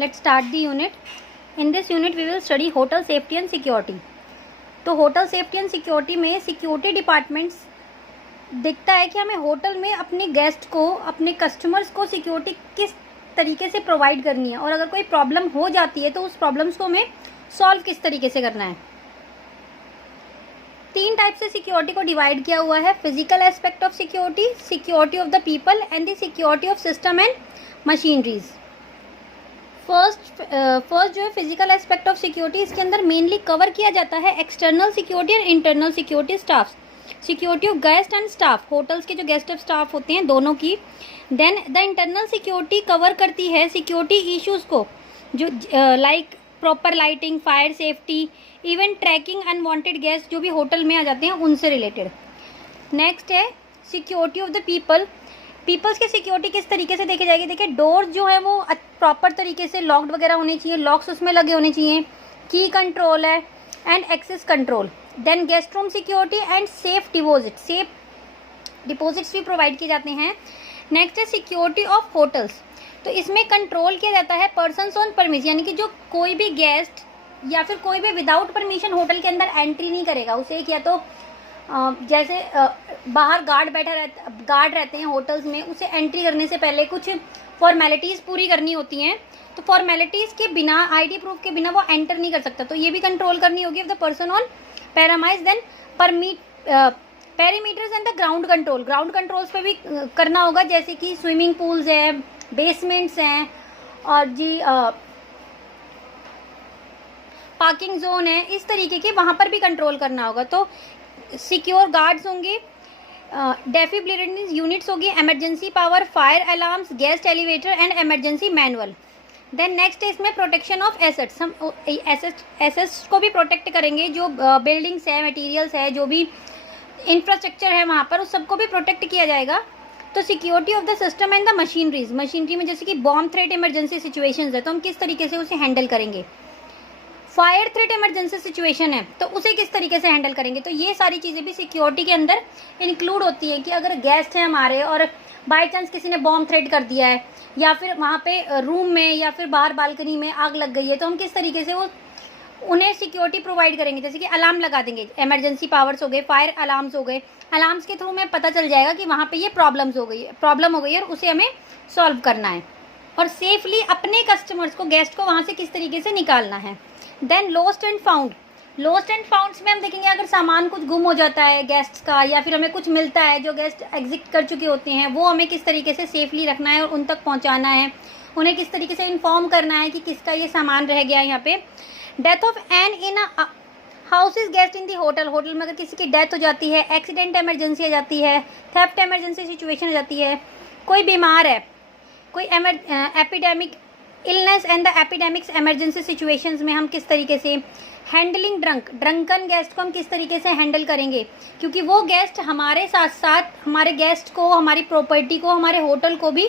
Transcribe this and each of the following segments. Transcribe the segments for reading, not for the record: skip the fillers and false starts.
Let's start the unit. In this unit we will study hotel safety and security. तो hotel safety and security में security departments देखता है कि हमें hotel में अपने गेस्ट को, अपने कस्टमर्स को सिक्योरिटी किस तरीके से प्रोवाइड करनी है, और अगर कोई प्रॉब्लम हो जाती है तो उस प्रॉब्लम्स को हमें सॉल्व किस तरीके से करना है। 3 टाइप से सिक्योरिटी को डिवाइड किया हुआ है। Physical aspect of security, security of the people and the security of system and machineries. First जो है फिजिकल एस्पेक्ट ऑफ सिक्योरिटी, इसके अंदर मेनली कवर किया जाता है एक्सटर्नल सिक्योरिटी और internal security staff, security of guest and staff, hotels के जो गेस्ट ऑफ स्टाफ होते हैं दोनों की। Then the internal security cover करती है सिक्योरिटी इश्यूज को, जो like proper lighting, fire safety, even tracking unwanted guest जो भी होटल में आ जाते हैं उनसे रिलेटेड। नेक्स्ट है security of the people. Peoples की सिक्योरिटी किस तरीके से देखी जाएगी। देखिए, डोर जो है वो प्रॉपर तरीके से लॉक्ड वगैरह होने चाहिए, लॉक्स उसमें लगे होने चाहिए, की कंट्रोल है and access control. Then guest room security and safe deposit, safe deposits भी प्रोवाइड किए जाते हैं। नेक्स्ट है सिक्योरिटी ऑफ होटल्स। तो इसमें कंट्रोल किया जाता है पर्सन्स ऑन परमिशन, यानी कि जो कोई भी गेस्ट या फिर कोई भी विदाउट परमिशन होटल के अंदर एंट्री नहीं करेगा। उसे एक या तो जैसे बाहर गार्ड रहते हैं होटल्स में, उसे एंट्री करने से पहले कुछ फॉर्मेलिटीज़ पूरी करनी होती हैं, तो फॉर्मेलिटीज़ के बिना, आईडी प्रूफ के बिना वो एंटर नहीं कर सकता। तो ये भी कंट्रोल करनी होगी of the person on premise. Then perimeters and the ground control, ground controls पे भी करना होगा, जैसे कि स्विमिंग पूल्स हैं, बेसमेंट्स हैं, और जी पार्किंग जोन है, इस तरीके के वहाँ पर भी कंट्रोल करना होगा। तो सिक्योर गार्ड्स होंगे, डेफिब्रिलेटरी यूनिट्स होगी, emergency power, fire alarms, guest elevator and emergency manual. Then next है इसमें प्रोटेक्शन ऑफ एसेट्स। हम एसेट्स को भी प्रोटेक्ट करेंगे, जो बिल्डिंग्स है, मटेरियल्स है, जो भी इंफ्रास्ट्रक्चर है वहाँ पर, उस सबको भी प्रोटेक्ट किया जाएगा। तो security of the system and the machineries, machinery में जैसे कि बॉम्ब थ्रेट इमरजेंसी सिचुएशंस है तो हम किस तरीके से उसे हैंडल करेंगे। फायर थ्रेट इमरजेंसी सिचुएशन है तो उसे किस तरीके से हैंडल करेंगे। तो ये सारी चीज़ें भी सिक्योरिटी के अंदर इंक्लूड होती हैं कि अगर गेस्ट हैं हमारे और बाय चांस किसी ने बॉम्ब थ्रेट कर दिया है, या फिर वहाँ पे रूम में या फिर बाहर बालकनी में आग लग गई है, तो हम किस तरीके से वो उन्हें सिक्योरिटी प्रोवाइड करेंगे। जैसे कि अलार्म लगा देंगे, इमरजेंसी पावर्स हो गए, फायर अलार्म्स हो गए, अलार्म्स के थ्रू हमें पता चल जाएगा कि वहाँ पे ये प्रॉब्लम हो गई है और उसे हमें सॉल्व करना है, और सेफली अपने कस्टमर्स को, गेस्ट को वहाँ से किस तरीके से निकालना है। Then lost and found, lost and founds में हम देखेंगे अगर सामान कुछ गुम हो जाता है गेस्ट्स का, या फिर हमें कुछ मिलता है, जो गेस्ट एग्जिट कर चुके होते हैं, वो हमें किस तरीके से सेफली रखना है और उन तक पहुंचाना है, उन्हें किस तरीके से इन्फॉर्म करना है कि किसका ये सामान रह गया है यहाँ पे। Death of an in house is guest in the hotel, hotel में अगर किसी की डेथ हो जाती है, एक्सीडेंट इमरजेंसी आ जाती है, थेफ्ट इमरजेंसी सिचुएशन हो जाती है, कोई बीमार है, कोई epidemic illness and the epidemics emergency situations में हम किस तरीके से हैंडलिंग ड्रंकन गेस्ट को हम किस तरीके से हैंडल करेंगे, क्योंकि वो गेस्ट हमारे साथ साथ हमारे गेस्ट को, हमारी प्रॉपर्टी को, हमारे होटल को भी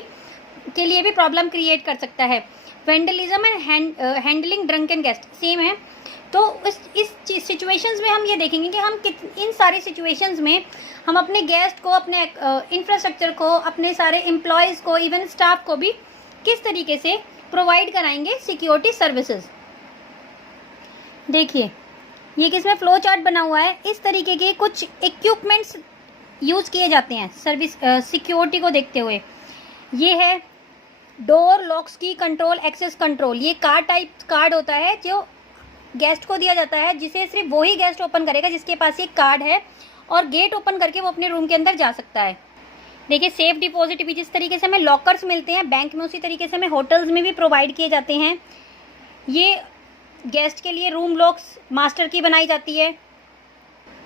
के लिए भी प्रॉब्लम क्रिएट कर सकता है। Vandalism and handling drunken guest same है। तो इस सिचुएशंस में हम ये देखेंगे कि हम इन सारी सिचुएशंस में हम अपने गेस्ट को, अपने इंफ्रास्ट्रक्चर को, अपने सारे एम्प्लॉयज़ को, इवन स्टाफ को भी किस तरीके से प्रोवाइड कराएंगे सिक्योरिटी सर्विसेज। देखिए, ये किसमें फ्लो चार्ट बना हुआ है, इस तरीके के कुछ इक्विपमेंट्स यूज़ किए जाते हैं सर्विस सिक्योरिटी को देखते हुए। ये है डोर लॉक्स की कंट्रोल, एक्सेस कंट्रोल। ये कार्ड होता है जो गेस्ट को दिया जाता है, जिसे सिर्फ वही गेस्ट ओपन करेगा जिसके पास ये कार्ड है, और गेट ओपन करके वो अपने रूम के अंदर जा सकता है। देखिए, सेफ डिपॉजिट भी जिस तरीके से हमें लॉकर्स मिलते हैं बैंक में, उसी तरीके से हमें होटल्स में भी प्रोवाइड किए जाते हैं। ये गेस्ट के लिए रूम लॉक्स मास्टर की बनाई जाती है।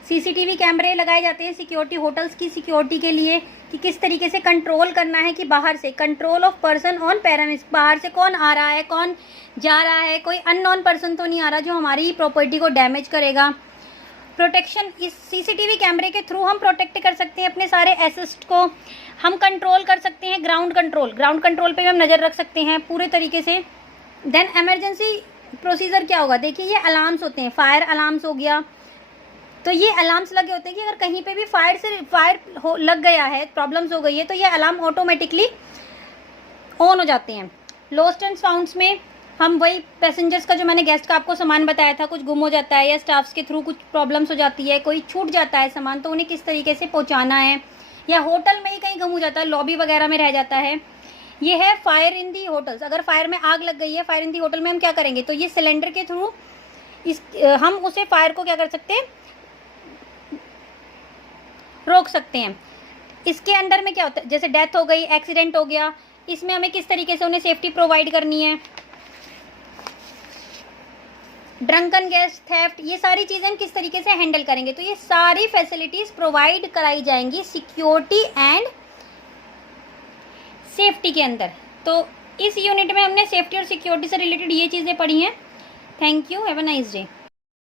सीसीटीवी कैमरे लगाए जाते हैं सिक्योरिटी, होटल्स की सिक्योरिटी के लिए, कि किस तरीके से कंट्रोल करना है, कि बाहर से कंट्रोल ऑफ पर्सन ऑन पैरामिस, बाहर से कौन आ रहा है, कौन जा रहा है, कोई अननोन पर्सन तो नहीं आ रहा जो हमारी प्रॉपर्टी को डैमेज करेगा। प्रोटेक्शन, इस सीसीटीवी कैमरे के थ्रू हम प्रोटेक्ट कर सकते हैं अपने सारे एसेट्स को, हम कंट्रोल कर सकते हैं। ग्राउंड कंट्रोल पे भी हम नज़र रख सकते हैं पूरे तरीके से। देन इमरजेंसी प्रोसीजर क्या होगा, देखिए ये अलार्म्स होते हैं, फायर अलार्म्स हो गया, तो ये अलार्म्स लगे होते हैं कि अगर कहीं पे भी फायर लग गया है, प्रॉब्लम्स हो गई है, तो ये अलार्म ऑटोमेटिकली ऑन हो जाते हैं। लॉस्ट एंड फाउंड्स में हम वही पैसेंजर्स का जो मैंने गेस्ट का आपको सामान बताया था, कुछ गुम हो जाता है या स्टाफ्स के थ्रू कुछ प्रॉब्लम्स हो जाती है, कोई छूट जाता है सामान, तो उन्हें किस तरीके से पहुंचाना है, या होटल में ही कहीं गुम हो जाता है, लॉबी वगैरह में रह जाता है। ये है फायर इन दी होटल्स। अगर फायर में आग लग गई है फायर इन दी होटल में, हम क्या करेंगे, तो ये सिलेंडर के थ्रू हम उसे फायर को क्या कर सकते हैं, रोक सकते हैं। इसके अंदर में क्या होता है, जैसे डेथ हो गई, एक्सीडेंट हो गया, इसमें हमें किस तरीके से उन्हें सेफ्टी प्रोवाइड करनी है, ड्रंकन गेस्ट, थेफ्ट, ये सारी चीज़ें हम किस तरीके से हैंडल करेंगे। तो ये सारी फैसिलिटीज़ प्रोवाइड कराई जाएंगी सिक्योरिटी एंड सेफ्टी के अंदर। तो इस यूनिट में हमने सेफ्टी और सिक्योरिटी से रिलेटेड ये चीज़ें पढ़ी हैं। Thank you, have a nice day.